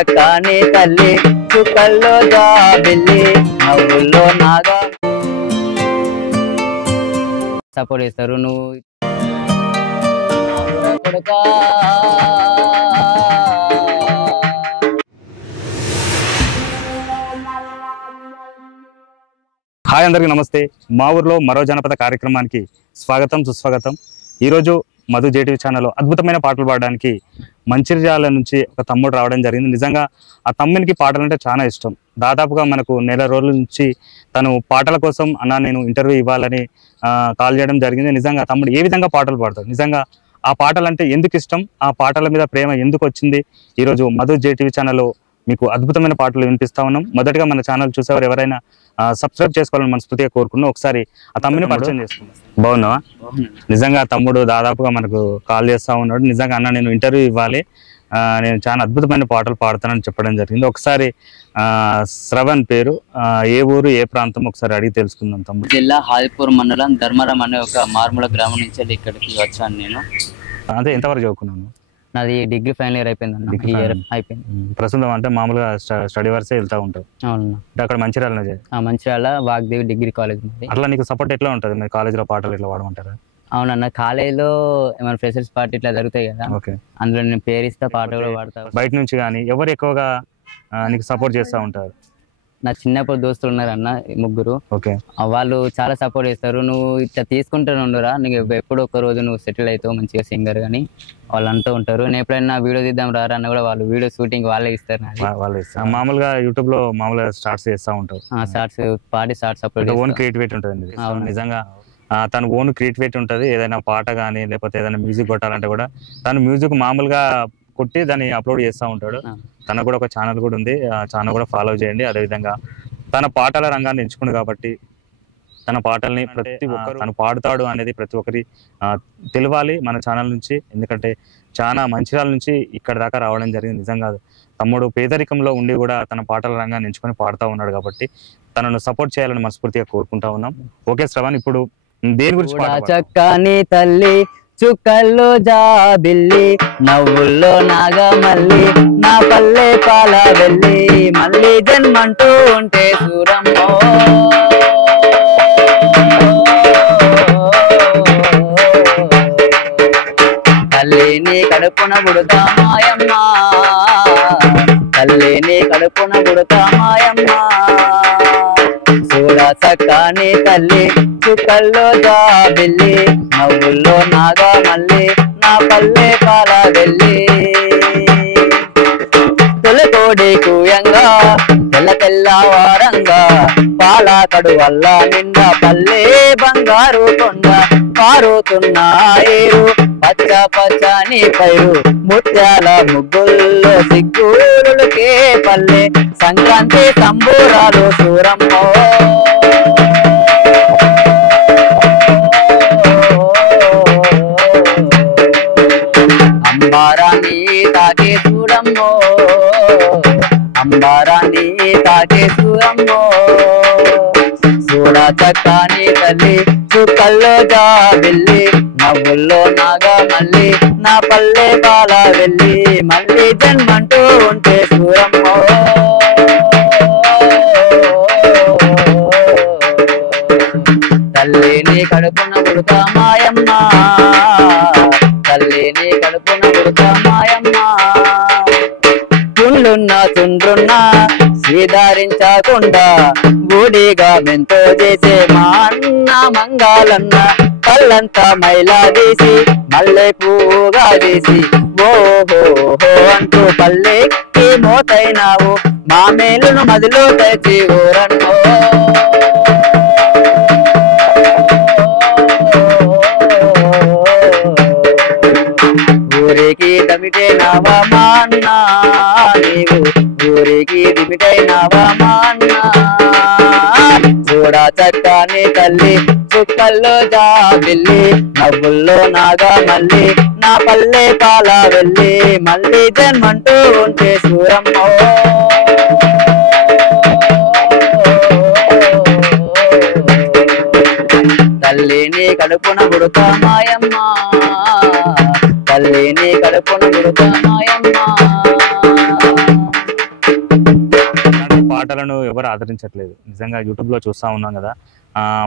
చక్కని తల్లి చుక్కల్లో జాబిల్లి నవ్వుల్లో నాగా సపోర్ట్ చేస్తారు. నువ్వు కొడుకా హాయ్ అందరికీ నమస్తే. మా ఊర్లో మరో జనపద కార్యక్రమానికి స్వాగతం సుస్వాగతం. ఈరోజు మధు జేటీవీ ఛానల్లో అద్భుతమైన పాటలు పాడడానికి మంచిర్యాల నుంచి ఒక తమ్ముడు రావడం జరిగింది. నిజంగా ఆ తమ్మునికి పాటలు అంటే చాలా ఇష్టం. దాదాపుగా మనకు నెల రోజుల నుంచి తను పాటల కోసం అన్న నేను ఇంటర్వ్యూ ఇవ్వాలని కాల్ చేయడం జరిగింది. నిజంగా తమ్ముడు ఏ విధంగా పాటలు పాడతాడు, నిజంగా ఆ పాటలు అంటే ఎందుకు ఇష్టం, ఆ పాటల మీద ప్రేమ ఎందుకు వచ్చింది, ఈరోజు మధు జేటీవీ ఛానల్లో మీకు అద్భుతమైన పాటలు వినిపిస్తా ఉన్నాం. మొదటగా మన ఛానల్ చూసేవారు ఎవరైనా సబ్స్క్రైబ్ చేసుకోవాలని మనస్ఫూర్తిగా కోరుకున్నాం. ఒకసారి ఆ తమ్ముని పరిచయం చేసుకున్నాం. బాగున్నావా? నిజంగా తమ్ముడు దాదాపుగా మనకు కాల్ చేస్తా ఉన్నాడు. నిజంగా అన్న నేను ఇంటర్వ్యూ ఇవ్వాలి, నేను చాలా అద్భుతమైన పాటలు పాడుతానని చెప్పడం జరిగింది. ఒకసారి శ్రవణ్ పేరు, ఏ ఊరు ఏ ప్రాంతం ఒకసారి అడిగి తెలుసుకుందాం తమ్ముడు. జిల్లా హాదిపూర్ మండలం ధర్మరం అనే ఒక మారుమూల గ్రామం నుంచి ఇక్కడికి వచ్చాను నేను. అదే ఎంతవరకు చదువుకున్నాను? నాది డిగ్రీ ఫైనల్ ఇయర్ అయిపోయింది అన్న. అయిపోయింది. ప్రస్తుతం అంటే మామూలుగా స్టడీ వర్సే వెళ్తా ఉంటావు? అవును. అక్కడ మంచిర్యాల మంచిర్యాల వాగ్దేవి డిగ్రీ కాలేజ్. అట్లా నీకు సపోర్ట్ ఎట్లా ఉంటుంది? మీరు కాలేజీలో పాటలు ఎట్లా పాడమంటారా? అవునన్న, కాలేజీలో ఏమైనా ఫ్రెషర్స్ పార్టీ ఇట్లా జరుగుతాయి కదా, అందులో నేను పేరు ఇస్తా, పాట కూడా పాడతా. బయట నుంచి కానీ ఎవరు ఎక్కువగా నీకు సపోర్ట్ చేస్తూ ఉంటారు? నా చిన్నప్పుడు దోస్తులు ఉన్నారు అన్న, ముగ్గురు. ఓకే. వాళ్ళు చాలా సపోర్ట్ చేస్తారు. నువ్వు ఇట్లా తీసుకుంటూనే ఉండరా, నీకు ఎప్పుడో ఒక రోజు నువ్వు సెటిల్ అవుతావు మంచిగా సింగర్ కానీ వాళ్ళు అంటూ ఉంటారు. నేను ఎప్పుడైనా వీడియో తీద్దాం రారా అన్న కూడా వాళ్ళు వీడియో షూటింగ్ వాళ్ళే ఇస్తారు. మామూలుగా యూట్యూబ్ లో మామూలుగా స్టార్ట్స్ చేస్తూ ఉంటారు. షార్ట్స్ పాడి షార్ట్స్ అప్పుడు ఓన్ క్రియేటివిటీ ఉంటుంది. నిజంగా తన ఓన్ క్రియేటివిటీ ఉంటుంది. ఏదైనా పాట కానీ లేకపోతే ఏదైనా మ్యూజిక్ కొట్టాలంటే కూడా తను మ్యూజిక్ మామూలుగా కొట్టి దాన్ని అప్లోడ్ చేస్తూ ఉంటాడు. తనకు కూడా ఒక ఛానల్ కూడా ఉంది, ఆ ఛానల్ కూడా ఫాలో చేయండి. అదేవిధంగా తన పాటల రంగాన్ని ఎంచుకుంది కాబట్టి తన పాటల్ని ప్రతి ఒక్కరు తను పాడుతాడు అనేది ప్రతి ఒక్కరి తెలియాలి మన ఛానల్ నుంచి. ఎందుకంటే చాలా మంచిర్యాల నుంచి ఇక్కడ దాకా రావడం జరిగింది. నిజంగా తమ్ముడు పేదరికంలో ఉండి కూడా తన పాటల రంగాన్ని ఎంచుకొని పాడుతూ ఉన్నాడు కాబట్టి తనను సపోర్ట్ చేయాలని మనస్ఫూర్తిగా కోరుకుంటా ఉన్నాం. ఓకే శ్రవణ్, ఇప్పుడు దేని గురించి? చక్కని తల్లి చుక్కల్లో జాబిల్లి నవ్వుల్లో నాగమల్లి నా పల్లె పాల వెళ్ళి మళ్ళీ జన్మంటూ ఉంటే సూరమ్మో తల్లిని కడుపున పుడతా మాయమ్మ, తల్లిని కడుపున పుడతా మాయమ్మ, చూడ చక్కని తల్లి చుక్కల్లో జాబిల్లి నవ్వుల్లో నాగమల్లి నా పల్లె పాల వెళ్ళి తొలతోడి కూయంగా తెల్ల తెల్లవారంగా పాల కడు వల్ల నిండ పల్లె బంగారు కొండ పారుతున్న ఏరు పచ్చ పచ్చని పైరు ముత్యాల ముగ్గుల్లో సిగ్గులుకే పల్లె సంక్రాంతి సంబూరాలు సూరమ్మో అంబారాన్ని తాకే సూరమ్మో, అంబారాన్ని తాకే సూరమ్మో, చూడ చక్కని తల్లి చుక్కల్లో జాబిల్లి నవ్వుల్లో నాగమల్లి నా పల్లె పాల వెళ్ళి మళ్ళీ జన్మంటూ ఉంటే సూరమ్మో తల్లిని కడుపున పుడతా మాయమ్మ, తల్లిని కడుపున పుడతా మాయమ్మ, తుండ్లున్న తుండ్రున్న శ్రీధారించకుండా గుడిగా మెంతో చేసే మా అన్న మంగాలన్న పల్లంతా మైలా తీసి మల్లె పువ్వుగా తీసి ఓహో అంటూ పల్లెకి మోతైనావు మా మేలును మదిలో తెచ్చి ఊరన్నో ఊరికి దమిటైనావా మా అన్న, నీవు ఊరికి దిమిటైనావా మా అన్న, చూడ చక్కని తల్లి చుక్కల్లో జాబిల్లి నవ్వుల్లో నాగమల్లి నా పల్లె పాల వెళ్ళి మళ్ళీ జన్మంటూ ఉంటే సూరమ్మో తల్లిని కడుపున పుడతా మాయమ్మ, తల్లిని కడుపున పుడతా మాయమ్మ. వాళ్ళను ఎవరు ఆదరించట్లేదు. నిజంగా యూట్యూబ్లో చూస్తూ ఉన్నాం కదా.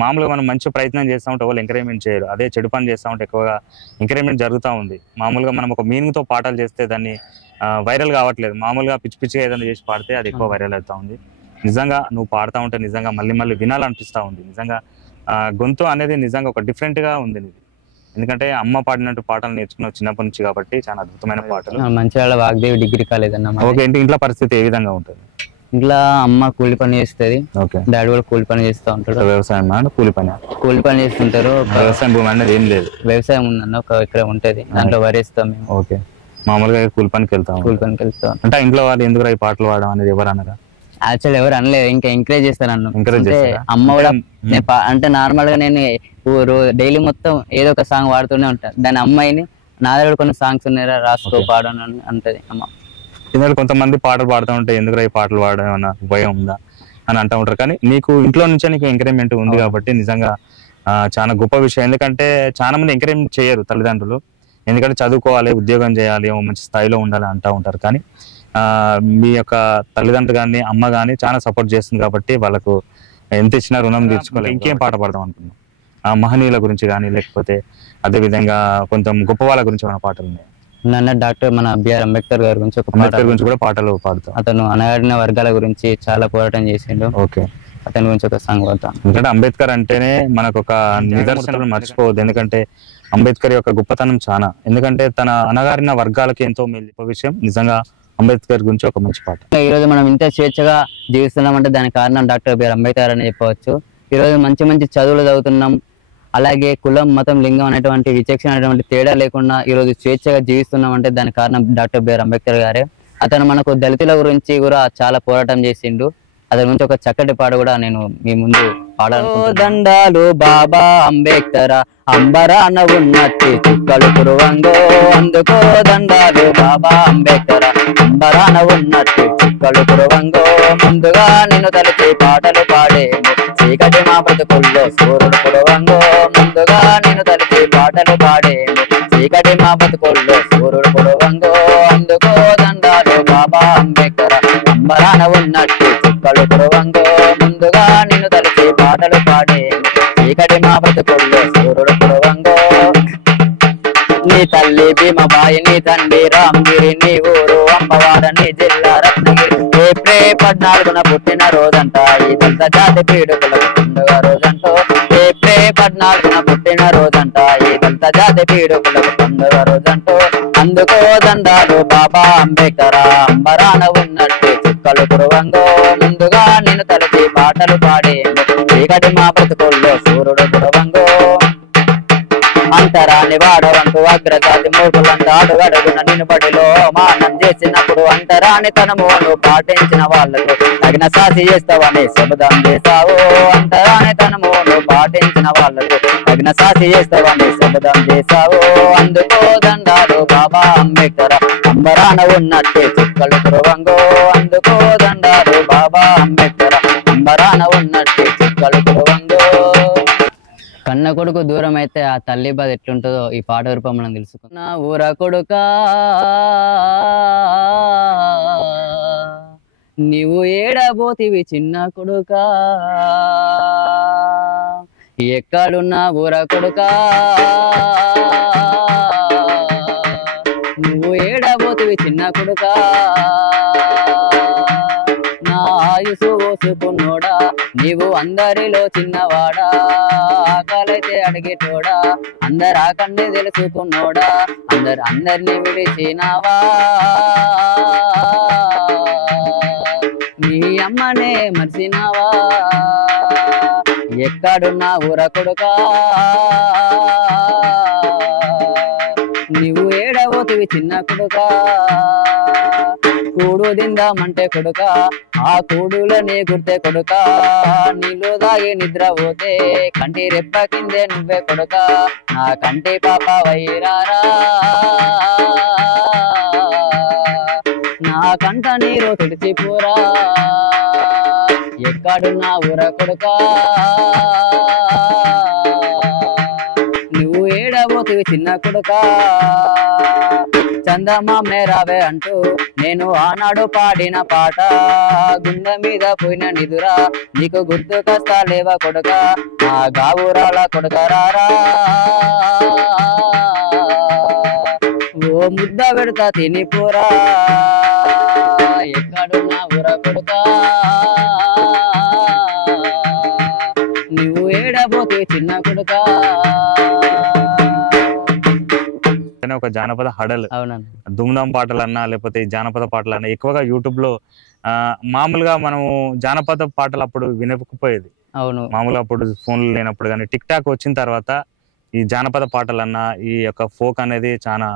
మామూలుగా మనం మంచి ప్రయత్నం చేస్తూ ఉంటే వాళ్ళు ఎంకరేజ్మెంట్ చేయరు. అదే చెడు పని చేస్తూ ఉంటే ఎక్కువగా ఎంకరేజ్మెంట్ జరుగుతూ ఉంది. మామూలుగా మనం ఒక మీనింగ్తో పాటలు చేస్తే దాన్ని వైరల్ కావట్లేదు. మామూలుగా పిచ్చి పిచ్చిగా ఏదైనా చేసి పాడితే అది ఎక్కువ వైరల్ అవుతూ ఉంది. నిజంగా నువ్వు పాడుతూ ఉంటే నిజంగా మళ్ళీ మళ్ళీ వినాలనిపిస్తూ ఉంది. నిజంగా గొంతు అనేది నిజంగా ఒక డిఫరెంట్గా ఉంది నీది. ఎందుకంటే అమ్మ పాడినట్టు పాటలు నేర్చుకున్నావు చిన్నప్పటి నుంచి కాబట్టి చాలా అద్భుతమైన పాటలు. మంచిర్యాల వాగ్దేవి డిగ్రీ కాలేజ్ అన్న. ఓకే, ఇంట్లో పరిస్థితి ఏ విధంగా ఉంటుంది? ఇంట్లో అమ్మ కూలి పని చేస్తుంది, డాడీ కూడా కూలి పని చేస్తూ ఉంటాడు. వ్యవసాయం కూలి పని చేస్తుంటారు. వ్యవసాయం భూమి అనేది ఏం లేదు. వ్యవసాయం ఉందన్న, ఒక ఎకరం ఉంటది, దాంట్లో వరేస్తాం మేము. ఓకే, మామూలుగా కూలి పనికి వెళ్తాం. అంటే ఇంట్లో వాళ్ళు ఎందుకు ఈ పాటలు పాడడం అనేది ఎవరు అన్నారా? యాక్చువల్ ఎవరు అనలేదు, ఇంకా ఎంకరేజ్ చేస్తాను నన్ను. ఎంకరేజ్ అమ్మ కూడా అంటే నార్మల్ గా నేను డైలీ మొత్తం ఏదో ఒక సాంగ్ పాడుతూనే ఉంటాను. దాని అమ్మాయిని నా దగ్గర కొన్ని సాంగ్స్ ఉన్నాయా రాసుకో పాడను అంటది అమ్మ. ఎందుకంటే కొంతమంది పాటలు పాడుతూ ఉంటే ఎందుకు ఈ పాటలు పాడడం అన్న భయం ఉందా అని అంటూ ఉంటారు. కానీ నీకు ఇంట్లో నుంచే నీకు ఎంకరేజ్మెంట్ ఉంది కాబట్టి నిజంగా చాలా గొప్ప విషయం. ఎందుకంటే చాలా మంది ఎంకరేజ్మెంట్ చేయరు తల్లిదండ్రులు. ఎందుకంటే చదువుకోవాలి, ఉద్యోగం చేయాలి, మంచి స్థాయిలో ఉండాలి అంటూ ఉంటారు. కానీ మీ యొక్క తల్లిదండ్రులు కానీ అమ్మ కానీ చాలా సపోర్ట్ చేస్తుంది కాబట్టి వాళ్ళకు ఎంత ఇచ్చినా రుణం తీర్చుకోవాలి. ఇంకేం పాట పాడదాం అనుకున్నాం? మహనీయుల గురించి కానీ లేకపోతే అదే విధంగా కొంచెం గొప్ప వాళ్ళ గురించి మన పాటలు ఉన్నాయి. నన్న డాక్టర్ మన బిఆర్ అంబేద్కర్ గారి గురించి కూడా పాటలు పాడతాం. అతను అణగారిన వర్గాల గురించి చాలా పోరాటం చేసిండు. ఓకే, అతని గురించి ఒక సాంగ్ పాడతాం. ఎందుకంటే అంబేద్కర్ అంటేనే మనకు ఒక నిదర్శనం మర్చిపోవద్దు. ఎందుకంటే అంబేద్కర్ యొక్క గొప్పతనం చాలా. ఎందుకంటే తన అణగారిన వర్గాలకి ఎంతో మేలు విషయం. నిజంగా అంబేద్కర్ గురించి ఒక మంచి పాట. ఈ రోజు మనం ఇంత స్వేచ్ఛగా జీవిస్తున్నామంటే దానికి కారణం డాక్టర్ బిఆర్ అంబేద్కర్ అని చెప్పవచ్చు. ఈ రోజు మంచి మంచి చదువులు చదువుతున్నాం. అలాగే కులం, మతం, లింగం అనేటువంటి విచక్షణ అనేటువంటి తేడా లేకుండా ఈ రోజు స్వేచ్ఛగా జీవిస్తున్నాం అంటే దానికి కారణం డాక్టర్ బిఆర్ అంబేద్కర్ గారే. అతను మనకు దళితుల గురించి కూడా చాలా పోరాటం చేసిండు. అతని గురించి ఒక చక్కటి పాట కూడా నేను మీ ముందు పాడాలనుకుంటున్నాను. దండాలు బాబా అంబేద్కర్, అంబరాన ఉన్నట్టి చుక్కలు కురువంగో, అందుకో దండాలు బాబా అంబేద్కర్, అంబరాన ఉన్నట్టి చుక్కలు కురువంగో, ముందుగా నిన్ను తలచి పాటలు పాడేము, చీకటి మా బ్రతుకుల్లో సూర్యుడు కురువంగో, ముందుగా నిన్ను తలచి పాటలు పాడేము, చీకటి మా బ్రతుకుల్లో సూర్యుడు కురువంగో, అందుకో దండాలు బాబా అంబేద్కర్, అంబరాన ఉన్నట్టి చుక్కలు కురువంగో, ముందుగా నిన్ను తలచి పాటలు పాడేము, చీకటి మా బ్రతుకుల్లో సూర్యుడు కురువంగో. నీ తల్లి భీమబాయి, నీ తండ్రి రామగిరి, నీ ఊరు అమ్మవాడ, నీ జిల్లా రత్నగిరి, ఏప్రిల్ 14న పుట్టిన రోజంట ఈ దళిత జాతి పీడుకులకు పండుగ రోజంటో, ఏప్రిల్ 14న పుట్టిన రోజంట ఈ దళిత జాతి పీడుకులకు పండుగ రోజంటో, అందుకో దండాలు బాబా అంబేద్కర్, అంబరాన ఉన్నట్టు చుక్కలు కురువంగో, ముందుగా నిన్ను తలచి పాటలు పాడేము, చీకటి మా బ్రతుకుల్లో సూర్యుడు కురువంగో. అంతరాన్ని వాడవంటూ అగ్రజాతి మూర్ఖులంతా అడుగడుగున నినుబడిలో మానం చేసినప్పుడు అంతరాని తనమును పాటించిన వాళ్లకు తగిన సాసి చేస్తావని శబ్దం చేశావు, అంతరాని తనమును పాటించిన వాళ్లకు తగిన సాసి చేస్తావని శబ్దం చేశావు, అందుకో దండాలు బాబా అంబేద్కర్, అంబరాన ఉన్నట్టే చుక్కలు కురువంగో, అందుకో దండాలు బాబా అంబేద్కర్, అంబరాన ఉన్నట్టే చుక్కలు కురువంగో. కన్న కొడుకు దూరం అయితే ఆ తల్లి బాధ ఎట్లుంటుందో ఈ పాట రూపం మనం తెలుసుకున్నా. ఊర కొడుకా నీవు ఏడబోతివి చిన్న కొడుకా, ఎక్కడున్నా ఊర కొడుకా నువ్వు ఏడబోతివి చిన్న కొడుకా, నా ఆయుసు ఓసుకున్నోడా నీవు అందరిలో చిన్నవాడా, ఆకలైతే అడిగేటోడా అందరు ఆకన్ని తెలుసుకున్నోడా, అందరిని విడిచినావా, నీ అమ్మనే మర్చినావా, ఎక్కడున్నా ఊర కొడుకా నీవు ఏడబోతివి చిన్న కొడుకా, కూడు తిందామంటే కొడుక ఆ కూడులనే గుర్తే కొడుక, నీళ్ళు దాగి నిద్ర పోతే కంటి రెప్ప కిందే నువ్వే కొడుక, నా కంటి పాప వైరారా, నా కంట నీరు తుడిచిపోరా, ఎక్కడున్నా ఊర కొడుక నువ్వు ఏడబోతివి ఏడబోతివి చిన్న కొడుకా చందమామే రావే అంటూ నేను ఆనాడు పాడిన పాట గుండె మీద పోయిన నిదురా నీకు గుర్తుకొస్తా లేవా కొడుక ఆ గావురాల కొడుక రారా ఓ ముద్ద పెడతా తినిపోరా ఎక్కడున్నా ఊర కొడుక నువ్వు ఏడబోతే చిన్న కొడుక ఒక జానపద హడల్ అవునండి దుమ్దాం పాటలన్నా లేకపోతే జానపద పాటలన్నా ఎక్కువగా యూట్యూబ్ లో మామూలుగా మనము జానపద పాటలు అప్పుడు వినకపోయేది. అవును మామూలుగా అప్పుడు ఫోన్లు లేనప్పుడు కానీ టిక్ టాక్ వచ్చిన తర్వాత ఈ జానపద పాటలన్నా ఈ యొక్క ఫోక్ అనేది చాలా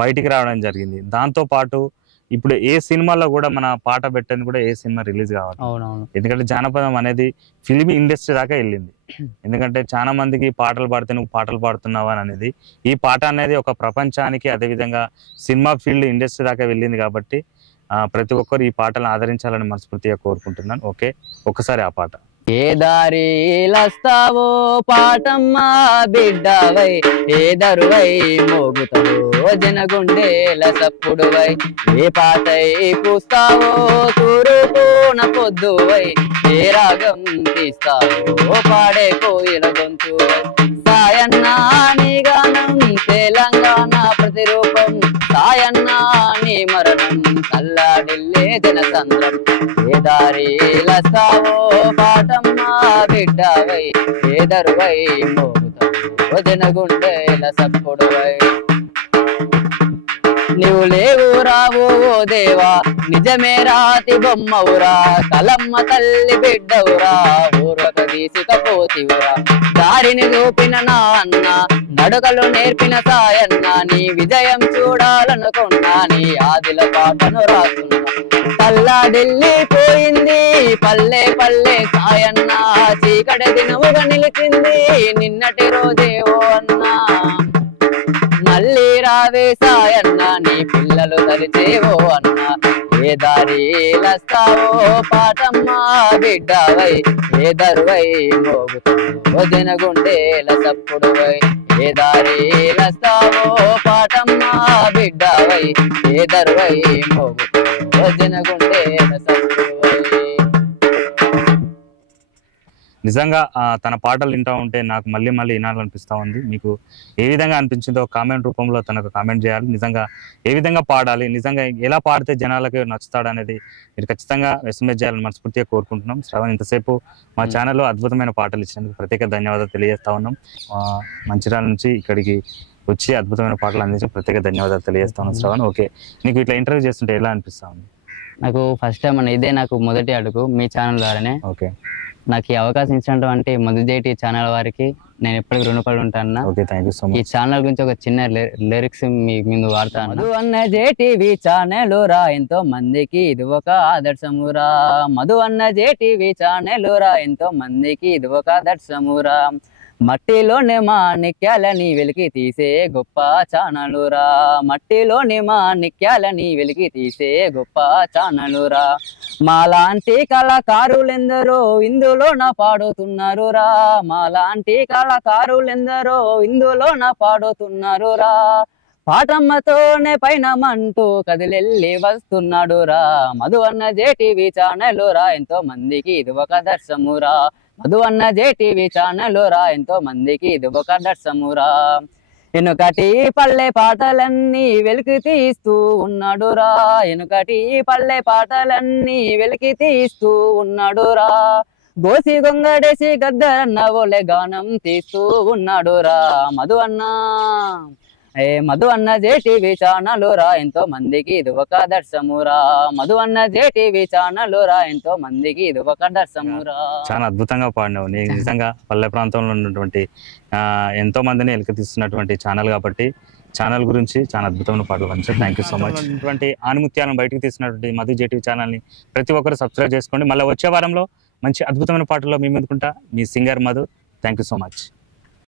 బయటికి రావడం జరిగింది. దాంతో పాటు ఇప్పుడు ఏ సినిమాలో కూడా మన పాట పెట్టని కూడా ఏ సినిమా రిలీజ్ కావాలి. అవునవును ఎందుకంటే జానపదం అనేది ఫిలిం ఇండస్ట్రీ దాకా వెళ్ళింది. ఎందుకంటే చాలా మందికి పాటలు పాడితే నువ్వు పాటలు పాడుతున్నావా అనేది ఈ పాట అనేది ఒక ప్రపంచానికి అదేవిధంగా సినిమా ఫీల్డ్ ఇండస్ట్రీ దాకా వెళ్ళింది. కాబట్టి ప్రతి ఒక్కరు ఈ పాటలను ఆదరించాలని మనస్ఫూర్తిగా కోరుకుంటున్నాను. ఓకే, ఒక్కసారి ఆ పాట. ఏ దారిలస్తావో పాటమ్మా బిడ్డవై ఏ దరువై మోగుతావో జనగుండేల సప్పుడువై ఏ పాటై పూస్తావో తూరుకోన పొద్దువై ఏ రాగం తీస్తావో పాడే కోయిల గొంతువై సాయన్న నీ గానం తెలంగాణ ప్రతిరూపం సాయన్న నీ మరణం కల్లాడిల్లే జనసంద్రం ఏ దారిలస్తావో పాటమ్మా బిడ్డవై ఏ దరువై మోగుతావో జనగుండేల సప్పుడువై నువ్వు లేవు రావు ఓ దేవా నిజమే రాతి బొమ్మవురా కలమ్మ తల్లి బిడ్డవురా ఊరక తీసుకపోతివురా దారిని చూపిన నా అన్న నడుకలు నేర్పిన సాయన్న నీ విజయం చూడాలనుకున్నా నీ ఆదిల పాటను రాస్తున్నా తల్లాడిల్లి పోయింది పల్లె పల్లె సాయన్న చీకటి దినముగా నిలిచింది నిన్నటి రోజేవో అన్నా మళ్ళీ రావే సాయన్న నీ పిల్లలు తలిచేవో అన్న ఏ దారిలస్తావో పాటమ్మా బిడ్డవై ఏ దరువై మోగుతావో జనగుండేల సప్పుడువై ఏ దారిలస్తావో పాటమ్మా బిడ్డవై ఏ దరువై మోగుతావో జనగుండేల సప్పుడువై. నిజంగా తన పాటలు వింటూ ఉంటే నాకు మళ్ళీ మళ్ళీ వినాలనిపిస్తూ ఉంది. మీకు ఏ విధంగా అనిపించిందో కామెంట్ రూపంలో తనకు కామెంట్ చేయాలి. నిజంగా ఏ విధంగా పాడాలి, నిజంగా ఎలా పాడితే జనాలకి నచ్చుతాడు అనేది మీరు ఖచ్చితంగా ఎస్ఎంఎస్ చేయాలని మనస్ఫూర్తిగా కోరుకుంటున్నాం. శ్రవణ్, ఇంతసేపు మా ఛానల్లో అద్భుతమైన పాటలు ఇచ్చినందుకు ప్రత్యేక ధన్యవాదాలు తెలియజేస్తా ఉన్నాం. మంచిర్యాల నుంచి ఇక్కడికి వచ్చి అద్భుతమైన పాటలు అందించి ప్రత్యేక ధన్యవాదాలు తెలియజేస్తా ఉన్నాం. శ్రవణ్, ఓకే, నీకు ఇట్లా ఇంటర్వ్యూ చేస్తుంటే ఎలా అనిపిస్తా ఉంది? నాకు ఫస్ట్ టైం ఇదే నాకు మొదటి అడుగు మీ ఛానల్ ద్వారానే. ఓకే, నాకు ఈ అవకాశం ఇచ్చినటువంటి మధుజేటి ఛానల్ వారికి నేను ఎప్పటికీ రుణపడి ఉంటాను. ఈ ఛానల్ గురించి ఒక చిన్న లిరిక్స్ మీ ముందు వాడతాను. మధు అన్న జేటీవీ ఛానల్ రా ఎంతో మందికి ఇది ఒక ఆదర్శమురా మధు అన్న జేటీవీ ఛానల్ రా ఎంతో మందికి ఇది ఒక ఆదర్శమురా మట్టిలోని మాణిక్యాలని వెలికి తీసే గొప్ప ఛానలురా మట్టిలోని మాణిక్యాలని వెలికి తీసే గొప్ప ఛానలురా మాలాంటి కళాకారులెందరో ఇందులోన పాడుతున్నారురా మాలాంటి కళాకారులెందరో ఇందులోన పాడుతున్నారురా పాటమ్మతోనే పైన మంటూ కదిలెళ్ళి వస్తున్నాడురా మధు అన్న జేటీవీ ఛానల్ రా ఎంతో మందికి ఇది ఒక దర్శమురా మధు అన్న జేటీవీ ఛానల్ రా ఎంతో మందికి ఇది ఒక దర్శమురా ఎనుకటి పల్లె పాటలన్నీ వెలికి తీస్తూ ఉన్నాడురా ఎనుకటి పల్లె పాటలన్నీ వెలికి తీస్తూ ఉన్నాడురా గోసి గొంగడేసి గద్దరన్న ఓలే గానం తీస్తూ ఉన్నాడురా మధు అన్న మధు అన్న జేటీవీ ఛానల్ రా ఎంతో మందికి ఇది ఒక దర్శమురా మధు అన్న జేటీవీ ఛానల్ రా ఎంతో మందికి ఇది ఒక దర్శమురా. చాలా అద్భుతంగా పాడినావు. నేను నిజంగా పల్లె ప్రాంతంలో ఉన్నటువంటి ఎంతో మందిని ఎలుక తీస్తున్నటువంటి ఛానల్ కాబట్టి ఛానల్ గురించి చాలా అద్భుతమైన పాటలు పంచారు. Thank you so much. ఇటువంటి ఆనుముత్యాలను బయటకు తీసినటువంటి మధు జేటీవీ ఛానల్ని ప్రతి ఒక్కరు సబ్స్క్రైబ్ చేసుకోండి. మళ్ళీ వచ్చే వారంలో మంచి అద్భుతమైన పాటల్లో మీ ముందుకుంటా మీ singer Madhu. Thank you so much.